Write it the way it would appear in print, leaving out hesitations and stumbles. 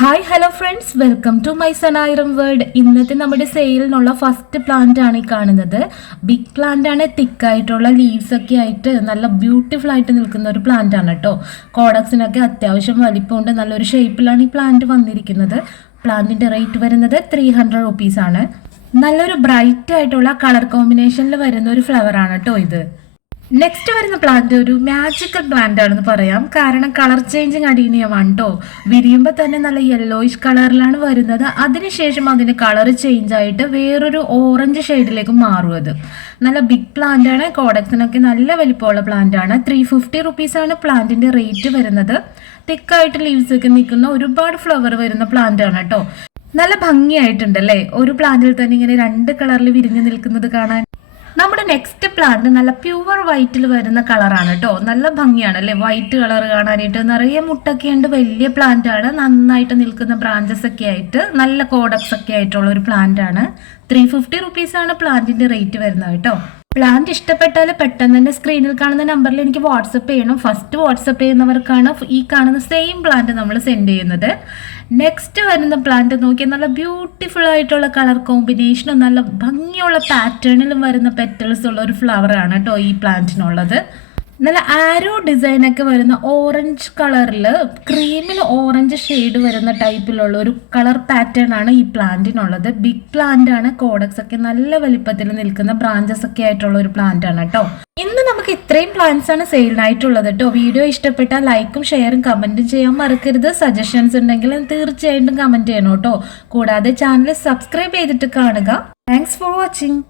Hi hello friends, welcome to my സനായിരം world. ഇന്നത്തെ നമ്മുടെ സെയിലിനുള്ള ഫസ്റ്റ് പ്ലാന്റ് ആണ് ഈ കാണുന്നത്. ബിഗ് പ്ലാന്റ് ആണ്, തിക്കായിട്ടുള്ള ലീവ്സ് ഒക്കെ ആയിട്ട് നല്ല ബ്യൂട്ടിഫുൾ ആയിട്ട് നിൽക്കുന്ന ഒരു പ്ലാന്റ് ആണ് കേട്ടോ. കോഡക്സിനൊക്കെ അത്യാവശ്യം വലിപ്പമുണ്ട്, നല്ലൊരു ഷേപ്പിലാണ് ഈ പ്ലാന്റ് വന്നിരിക്കുന്നത്. പ്ലാന്റിന്റെ റേറ്റ് വരുന്നത് 300 റുപ്പീസ് ആണ്. നല്ലൊരു ബ്രൈറ്റ് ആയിട്ടുള്ള കളർ കോമ്പിനേഷനിൽ വരുന്ന ഒരു ഫ്ലവർ ആണ് കേട്ടോ ഇത്. നെക്സ്റ്റ് വരുന്ന പ്ലാന്റ് ഒരു മാജിക്കൽ പ്ലാന്റ് ആണെന്ന് പറയാം. കാരണം കളർ ചേഞ്ചിങ് അടീനിയമാണ് കേട്ടോ. വിരിയുമ്പോൾ തന്നെ നല്ല യെല്ലോയിഷ് കളറിലാണ് വരുന്നത്. അതിനുശേഷം അതിന് കളർ ചേഞ്ച് ആയിട്ട് വേറൊരു ഓറഞ്ച് ഷെയ്ഡിലേക്ക് മാറും. അത് നല്ല ബിഗ് പ്ലാന്റ് ആണ്. കോഡക്സിനൊക്കെ നല്ല വലിപ്പമുള്ള പ്ലാന്റ് ആണ്. 350 റുപ്പീസ് ആണ് പ്ലാന്റിന്റെ റേറ്റ് വരുന്നത്. തിക്കായിട്ട് ലീവ്സ് ഒക്കെ നിൽക്കുന്ന ഒരുപാട് ഫ്ലവർ വരുന്ന പ്ലാന്റ് ആണ് കേട്ടോ. നല്ല ഭംഗിയായിട്ടുണ്ടല്ലേ, ഒരു പ്ലാന്റിൽ തന്നെ ഇങ്ങനെ രണ്ട് കളറിൽ വിരിഞ്ഞു നിൽക്കുന്നത് കാണാൻ. നമ്മുടെ നെക്സ്റ്റ് പ്ലാന്റ് നല്ല പ്യുവർ വൈറ്റിൽ വരുന്ന കളറാണ് കേട്ടോ. നല്ല ഭംഗിയാണ് അല്ലേ, വൈറ്റ് കളർ കാണാനായിട്ട്. നിറയെ മുട്ടൊക്കെ ഉണ്ട്, വലിയ പ്ലാന്റ് ആണ്. നന്നായിട്ട് നിൽക്കുന്ന ബ്രാഞ്ചസ് ഒക്കെ ആയിട്ട് നല്ല കോഡക്സ് ഒക്കെ ആയിട്ടുള്ള ഒരു പ്ലാന്റ് ആണ്. 350 റുപ്പീസ് ആണ് പ്ലാന്റിന്റെ റേറ്റ് വരുന്നത് കേട്ടോ. പ്ലാന്റ് ഇഷ്ടപ്പെട്ടാൽ പെട്ടെന്ന് തന്നെ സ്ക്രീനിൽ കാണുന്ന നമ്പറിൽ എനിക്ക് വാട്സപ്പ് ചെയ്യണം. ഫസ്റ്റ് വാട്സപ്പ് ചെയ്യുന്നവർക്കാണ് ഈ കാണുന്ന സെയിം പ്ലാന്റ് നമ്മൾ സെൻഡ് ചെയ്യുന്നത്. നെക്സ്റ്റ് വരുന്ന പ്ലാന്റ് നോക്കിയാൽ നല്ല ബ്യൂട്ടിഫുൾ ആയിട്ടുള്ള കളർ കോമ്പിനേഷനും നല്ല ഭംഗിയുള്ള പാറ്റേണിലും വരുന്ന പെറ്റൽസ് ഉള്ള ഒരു ഫ്ലവർ ആണ് കേട്ടോ ഈ പ്ലാന്റിനുള്ളത്. നല്ല ആരോ ഡിസൈൻ ഒക്കെ വരുന്ന ഓറഞ്ച് കളറിൽ ക്രീമിൽ ഓറഞ്ച് ഷെയ്ഡ് വരുന്ന ടൈപ്പിലുള്ള ഒരു കളർ പാറ്റേൺ ആണ് ഈ പ്ലാന്റിനുള്ളത്. ബിഗ് പ്ലാന്റ് ആണ്, കോഡക്സ് ഒക്കെ നല്ല വലിപ്പത്തിൽ നിൽക്കുന്ന ബ്രാഞ്ചസ് ഒക്കെ ആയിട്ടുള്ള ഒരു പ്ലാന്റ് ആണ് കേട്ടോ. ഇന്ന് നമുക്ക് ഇത്രയും പ്ലാന്റ്സ് ആണ് സെയിലിനായിട്ടുള്ളത് കേട്ടോ. വീഡിയോ ഇഷ്ടപ്പെട്ടാൽ ലൈക്കും ഷെയറും കമന്റും ചെയ്യാൻ മറക്കരുത്. സജഷൻസ് ഉണ്ടെങ്കിൽ തീർച്ചയായിട്ടും കമന്റ് ചെയ്യണം കേട്ടോ. കൂടാതെ ചാനൽ സബ്സ്ക്രൈബ് ചെയ്തിട്ട് കാണുക. Thanks for watching.